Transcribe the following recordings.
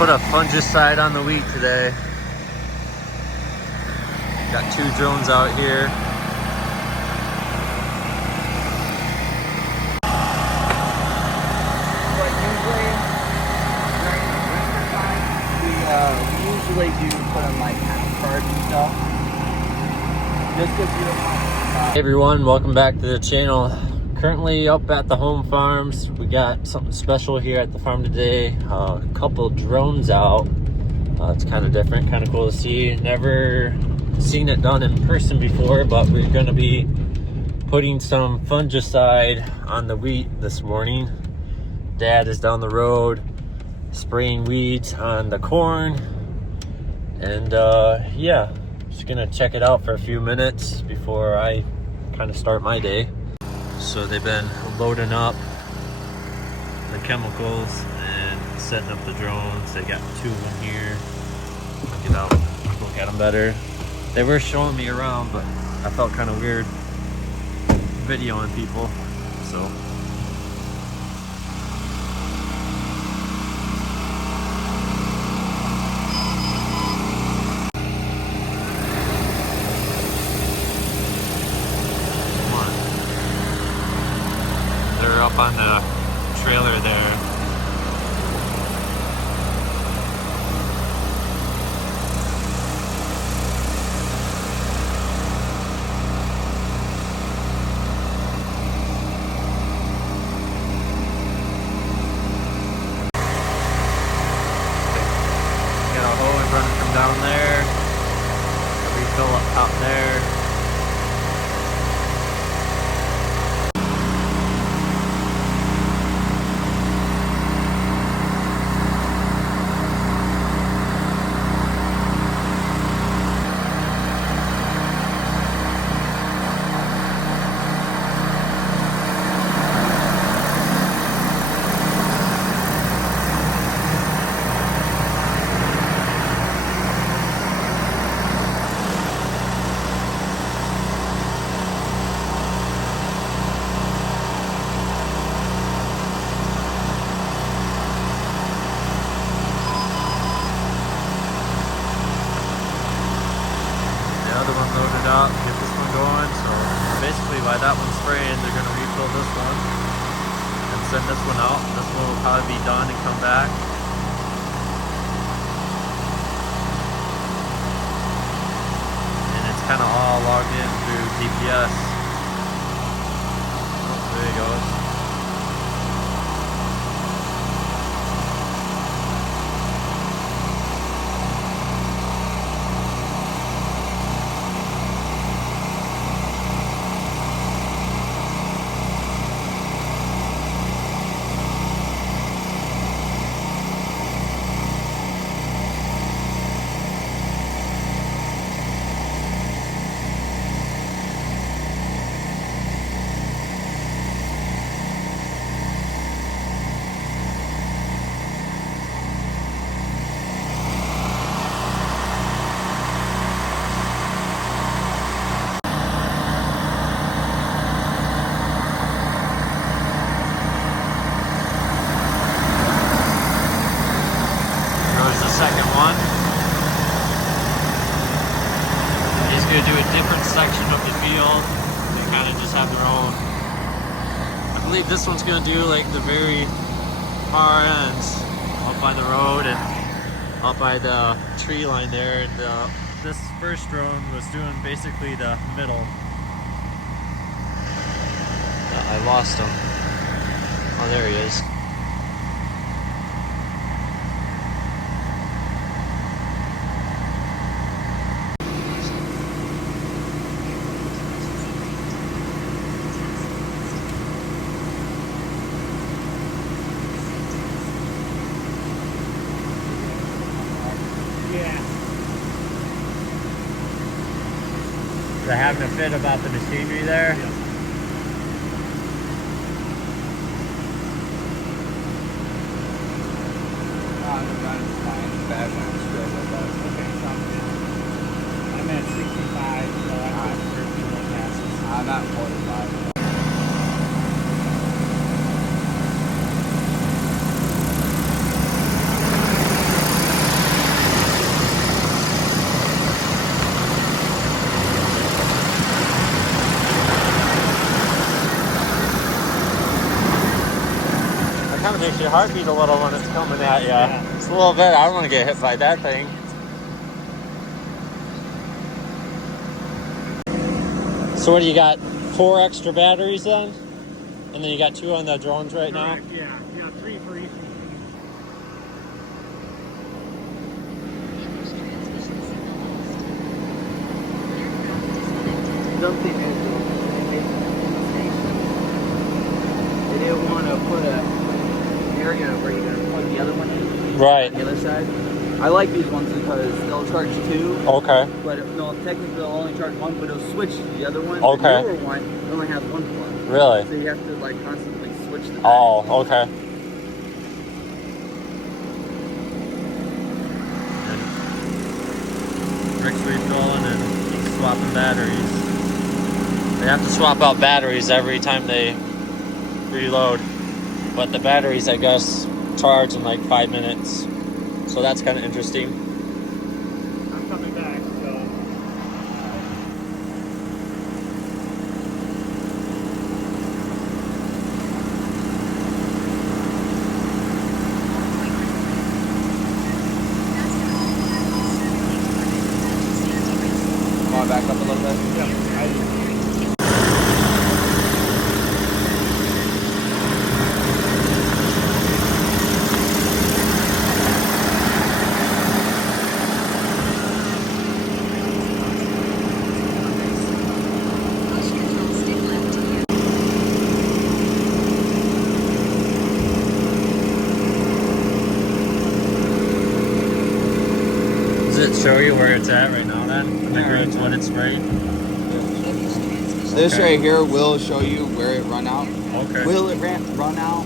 Put a fungicide on the wheat today. Got 2 drones out here. But usually during the winter time, we usually do put in like half cards and stuff. Just because you don't want. Hey everyone, welcome back to the channel. Currently up at the home farms. We got something special here at the farm today. A couple drones out. It's kind of different, kind of cool to see. Never seen it done in person before, but we're going to be putting some fungicide on the wheat this morning. Dad is down the road spraying weeds on the corn, and yeah, just gonna check it out for a few minutes before I kind of start my day. So they've been loading up the chemicals and setting up the drones. They got 2 in here. I'll get out, look at them better. They were showing me around, but I felt kind of weird videoing people, so. Come on. They're up on the trailer there. Running from down there, refill up top there. Loaded up, get this one going. So basically by that one spraying, they're going to refill this one and send this one out. This one will probably be done and come back. And it's kind of all logged in through GPS. Oh, there he goes. Second one. He's going to do a different section of the field. They kind of just have their own. I believe this one's going to do like the very far ends up by the road and up by the tree line there. And this first drone was doing basically the middle. I lost him. Oh, there he is. They're having a fit about the machinery there. Yeah. I'm at 65, so I'm for a few more passes. I'm at 45. your heartbeat a little when it's coming at you. Yeah. It's a little bit. I don't want to get hit by that thing. So what do you got? 4 extra batteries then? And then you got 2 on the drones right now? Yeah, you got 3 for each. Something is they didn't want to put a area where you're going to plug the other one in. Right. On the other side. I like these ones because they'll charge 2. Okay. But no, technically they'll only charge 1, but it'll switch to the other one. Okay. The newer one only has 1 plug. Really? So you have to like constantly switch the Oh, okay. Rick's refilling and he's swapping batteries. They have to swap out batteries every time they reload. But the batteries, I guess, charge in like 5 minutes. So that's kind of interesting. I'm coming back, so. Come on, back up a little bit. Yeah. Does it show you where it's at right now then? The grid's what it's sprayed? This right here will show you where it run out. Okay. Will it run out?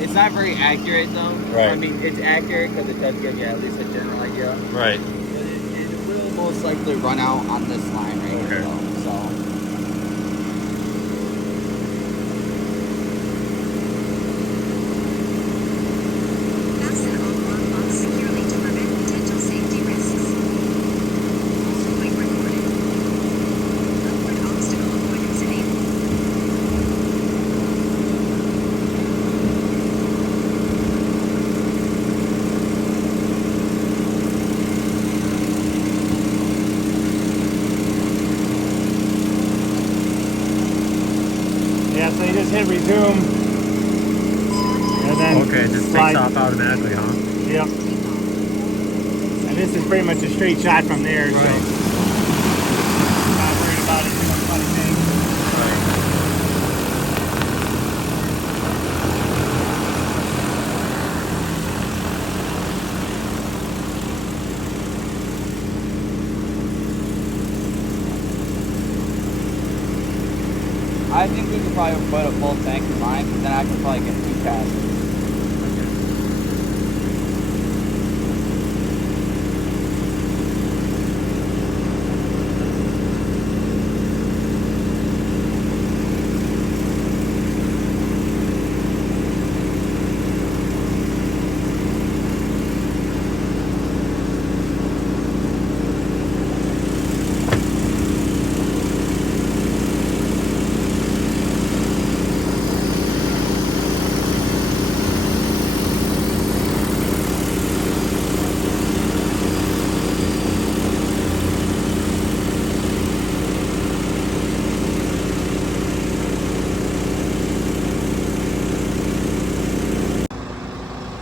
It's not very accurate though. Right. I mean, it's accurate because it does give you at least a general idea. Right. But it will most likely run out on this line right here though. So. Fasten all lockbox securely to prevent potential safety risks. Point recorded. Upward obstacle avoidance enabled. Yeah, so you just hit resume, and then Okay, it just slide. takes off automatically, huh? Yep. And this is pretty much a straight shot from there, so Right. not worried about it. Funny thing. I think we could probably put a full tank in mine, but then I could probably get 2 passes.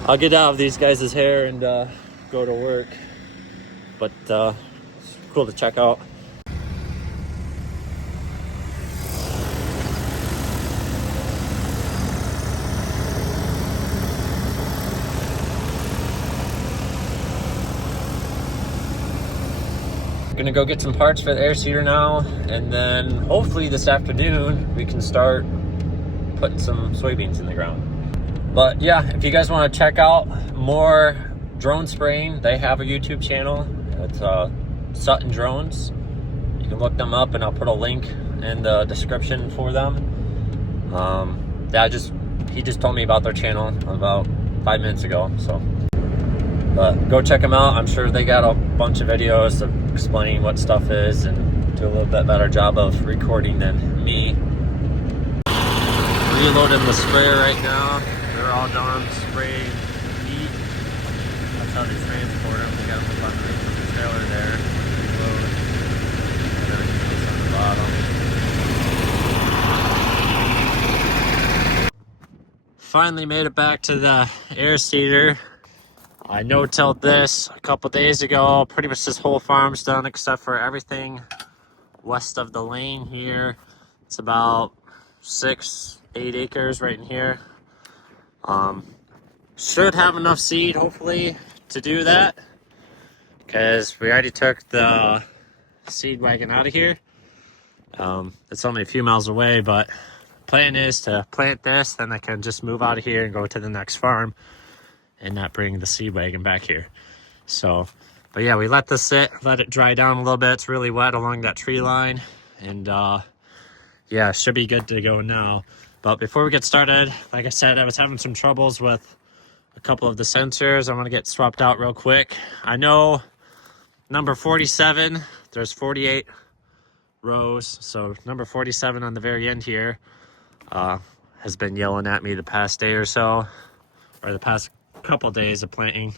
I'll get out of these guys' hair and go to work. But it's cool to check out. Gonna go get some parts for the air seeder now, and then hopefully this afternoon we can start putting some soybeans in the ground. But yeah, if you guys want to check out more drone spraying, they have a YouTube channel. It's Sutton Drones. You can look them up, and I'll put a link in the description for them. Yeah, he just told me about their channel about 5 minutes ago, so. But go check them out. I'm sure they got a bunch of videos of explaining what stuff is and do a little bit better job of recording than me. Reloading the sprayer right now. They're all done sprayed heat. That's how they transport them. They got them up on the roof of the trailer there. Load. And then it goes on the bottom. Finally made it back to the air seeder. I no-tilled this a couple days ago. Pretty much this whole farm's done except for everything west of the lane here. It's about 6-8 acres right in here. Should have enough seed hopefully to do that, because we already took the seed wagon out of here. It's only a few miles away, but plan is to plant this, then I can just move out of here and go to the next farm and not bring the seed wagon back here. So, but yeah, we let this sit, let it dry down a little bit. It's really wet along that tree line, and yeah, it should be good to go now. But before we get started, like I said, I was having some troubles with a couple of the sensors. I'm gonna get swapped out real quick. I know number 47, there's 48 rows, so number 47 on the very end here has been yelling at me the past day or so, or the past couple days of planting.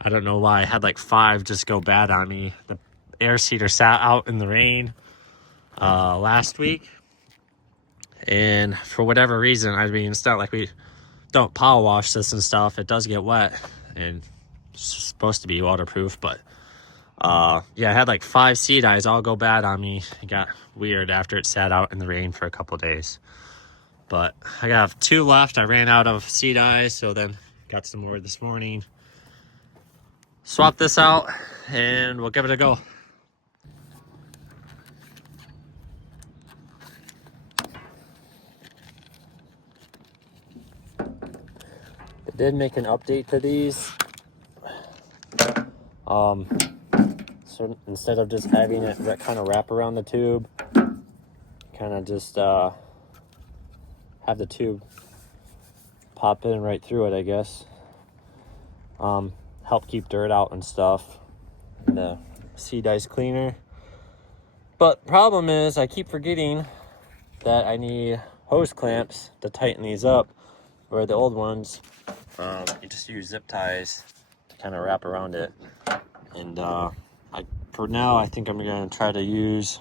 I don't know why. I had like 5 just go bad on me. The air seeder sat out in the rain last week, and for whatever reason, I mean, it's not like we don't power wash this and stuff. It does get wet and it's supposed to be waterproof, but yeah, I had like 5 seed eyes all go bad on me. It got weird after it sat out in the rain for a couple days. But I have 2 left. I ran out of seed eyes, so then got some more this morning. Swap this out and we'll give it a go. I did make an update to these. So instead of just having it kind of wrap around the tube, kind of just have the tube pop in right through it, I guess. Help keep dirt out and stuff. And the seed ice cleaner. But problem is, I keep forgetting that I need hose clamps to tighten these up, where the old ones, you just use zip ties to kind of wrap around it. And for now, I think I'm going to try to use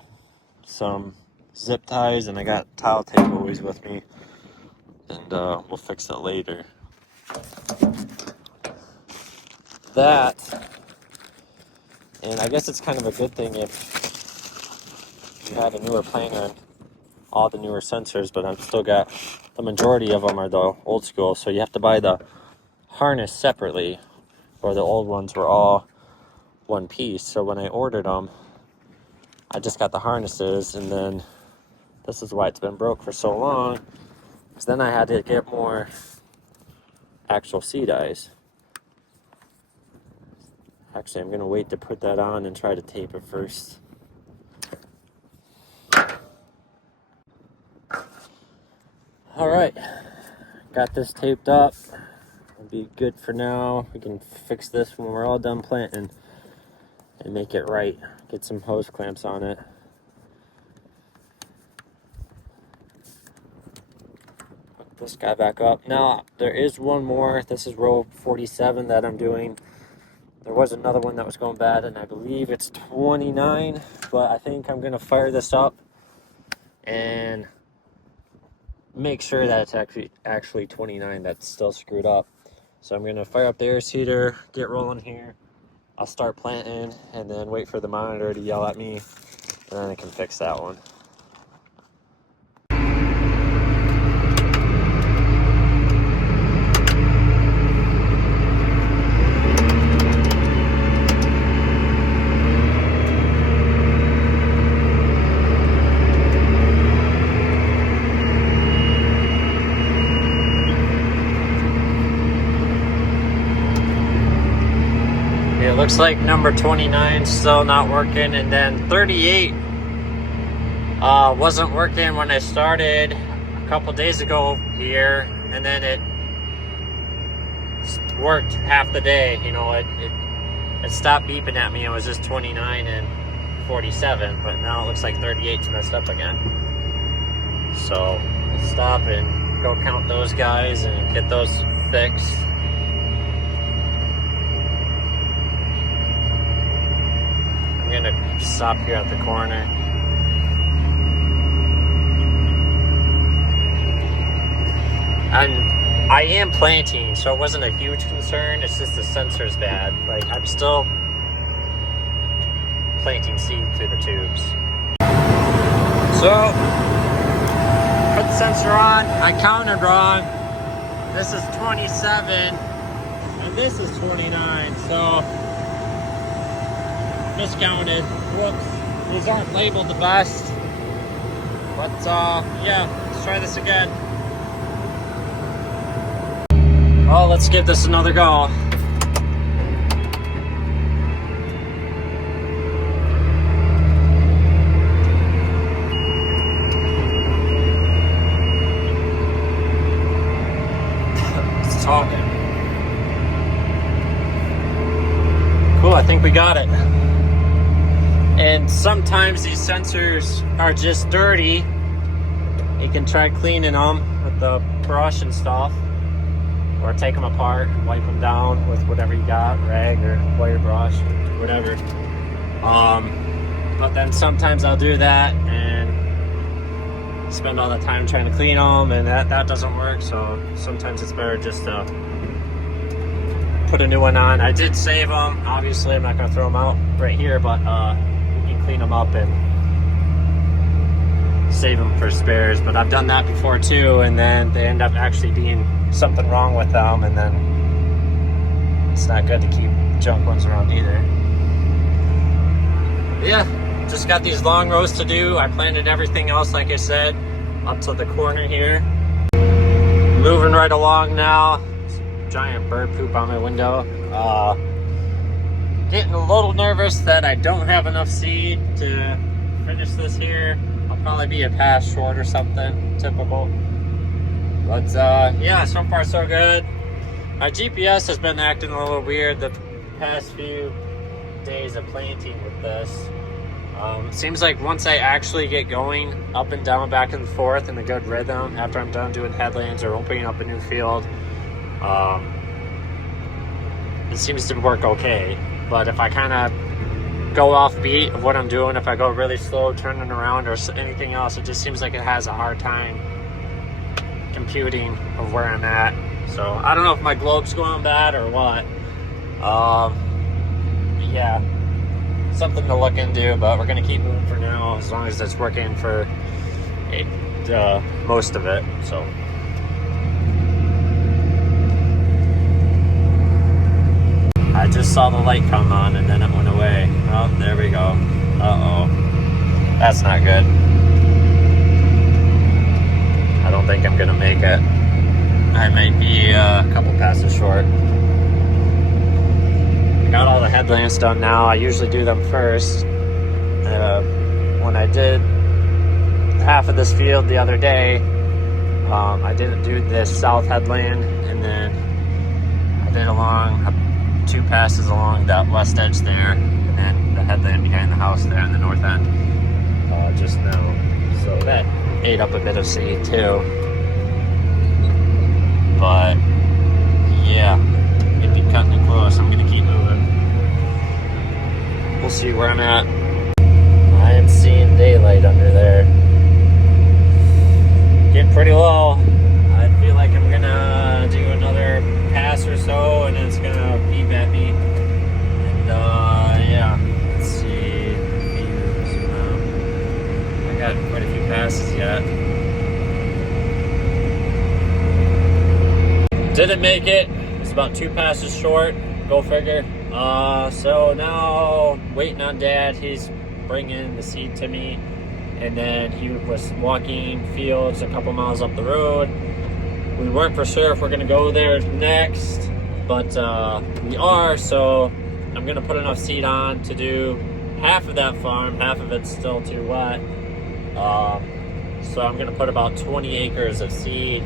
some zip ties, and I got towel tape always with me, and we'll fix it later. That, and I guess it's kind of a good thing if you have a newer planer and all the newer sensors, but I've still got the majority of them are the old school, so you have to buy the harness separately, where the old ones were all one piece. So when I ordered them, I just got the harnesses, and then this is why it's been broke for so long, because then I had to get more actual seed eyes. Actually, I'm going to wait to put that on and try to tape it first. Alright, got this taped up. It'll be good for now. We can fix this when we're all done planting and make it right. Get some hose clamps on it. Put this guy back up. Now, there is one more. This is row 47 that I'm doing. There was another one that was going bad, and I believe it's 29, but I think I'm going to fire this up and make sure that it's actually 29 that's still screwed up. So I'm going to fire up the air seeder, get rolling here. I'll start planting and then wait for the monitor to yell at me, and then I can fix that one. It looks like number 29 still not working, and then 38 wasn't working when I started a couple days ago here, and then it worked half the day. You know, it stopped beeping at me. It was just 29 and 47, but now it looks like 38's messed up again. So stop and go count those guys and get those fixed. I'm gonna stop here at the corner. And I am planting, so it wasn't a huge concern. It's just the sensor's bad. Like, I'm still planting seed through the tubes. So, put the sensor on. I counted wrong. This is 27, and this is 29. So, miscounted. Whoops. These aren't labeled the best. But, yeah, let's try this again. Well, let's give this another go. It's talking. Cool, I think we got it. And sometimes these sensors are just dirty. You can try cleaning them with the brush and stuff. Or take them apart and wipe them down with whatever you got, rag or wire brush, whatever. But then sometimes I'll do that and spend all the time trying to clean them, and that doesn't work. So sometimes it's better just to put a new one on. I did save them. Obviously, I'm not going to throw them out right here, but you can clean them up and save them for spares. But I've done that before too, and then they end up actually being something wrong with them, and then it's not good to keep junk ones around either. But yeah, just got these long rows to do. I planted everything else, like I said, up to the corner here. Moving right along now. Giant bird poop on my window. Getting a little nervous that I don't have enough seed to finish this here. I'll probably be a pass short or something, typical. But yeah, so far so good. My GPS has been acting a little weird the past few days of planting with this. Seems like once I actually get going up and down, back and forth in a good rhythm, after I'm done doing headlands or opening up a new field, it seems to work okay. But if I kind of go off beat of what I'm doing, if I go really slow turning around or anything else, it just seems like it has a hard time computing of where I'm at. So I don't know if my globe's going bad or what. Yeah, something to look into, but we're gonna keep moving for now, as long as it's working for most of it. So I just saw the light come on and then it went away. Oh, there we go. Uh-oh, that's not good. I don't think I'm gonna make it. I might be a couple passes short. Got all the headlands done now. I usually do them first. When I did half of this field the other day, I didn't do this south headland, and then I did two passes along that west edge there, and then the headland behind the house there on the north end just now. So that ate up a bit of seed too. But yeah, it'd be cutting it close. I'm gonna keep moving. We'll see where I'm at. I am seeing daylight under there. Getting pretty low. I feel like I'm gonna do another pass or so, and it's gonna beep at me. And yeah, let's see. I got quite a few passes yet. Didn't make it. It's about 2 passes short. Go figure. So now waiting on Dad. He's bringing the seed to me, and then he was walking fields a couple miles up the road. We weren't for sure if we're gonna go there next, but we are. So I'm gonna put enough seed on to do half of that farm. Half of it's still too wet. So I'm gonna put about 20 acres of seed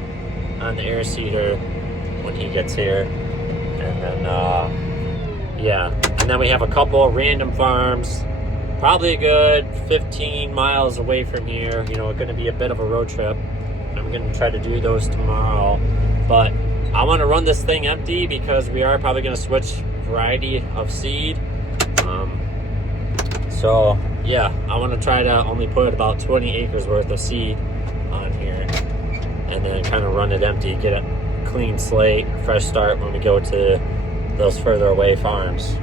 on the air seeder when he gets here, and then yeah, and then we have a couple random farms, probably a good 15 miles away from here. You know, it's going to be a bit of a road trip, I'm gonna try to do those tomorrow. But I want to run this thing empty because we are probably gonna switch variety of seed. So yeah, I want to try to only put about 20 acres worth of seed on here, and then kind of run it empty, get a clean slate, fresh start when we go to those further away farms.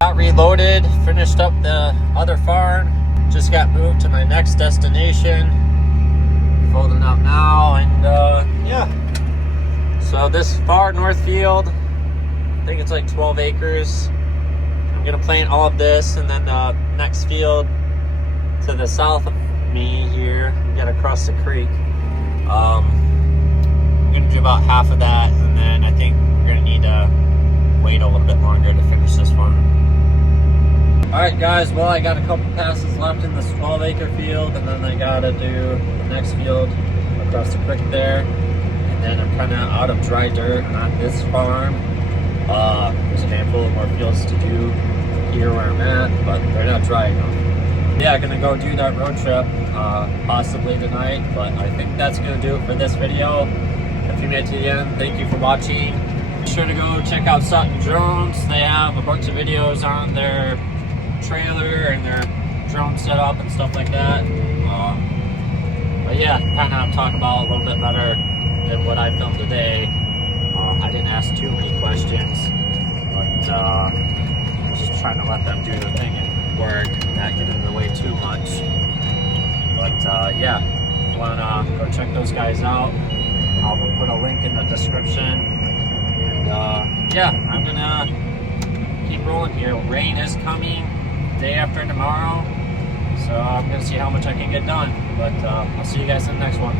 Got reloaded, finished up the other farm, just got moved to my next destination. Folding up now, and yeah. So this far north field, I think it's like 12 acres. I'm gonna plant all of this, and then the next field to the south of me here, we got across the creek. I'm gonna do about half of that, and then I think we're gonna need to wait a little bit longer to finish this one. All right, guys. Well, I got a couple passes left in this 12-acre field, and then I gotta do the next field across the creek there, and then I'm kind of out of dry dirt on this farm. There's a handful of more fields to do here where I'm at, but they're not dry enough. Yeah, gonna go do that road trip possibly tonight, but I think that's gonna do it for this video. If you made it to the end, thank you for watching. Be sure to go check out Sutton Drones. They have a bunch of videos on their trailer and their drone setup and stuff like that. But yeah, kind of talk about a little bit better than what I filmed today. I didn't ask too many questions, but I was just trying to let them do their thing and work, not get in the way too much. But yeah, if you want to go check those guys out, I'll put a link in the description. And yeah, I'm gonna keep rolling here. Rain is coming day after tomorrow, so I'm gonna see how much I can get done. But I'll see you guys in the next one.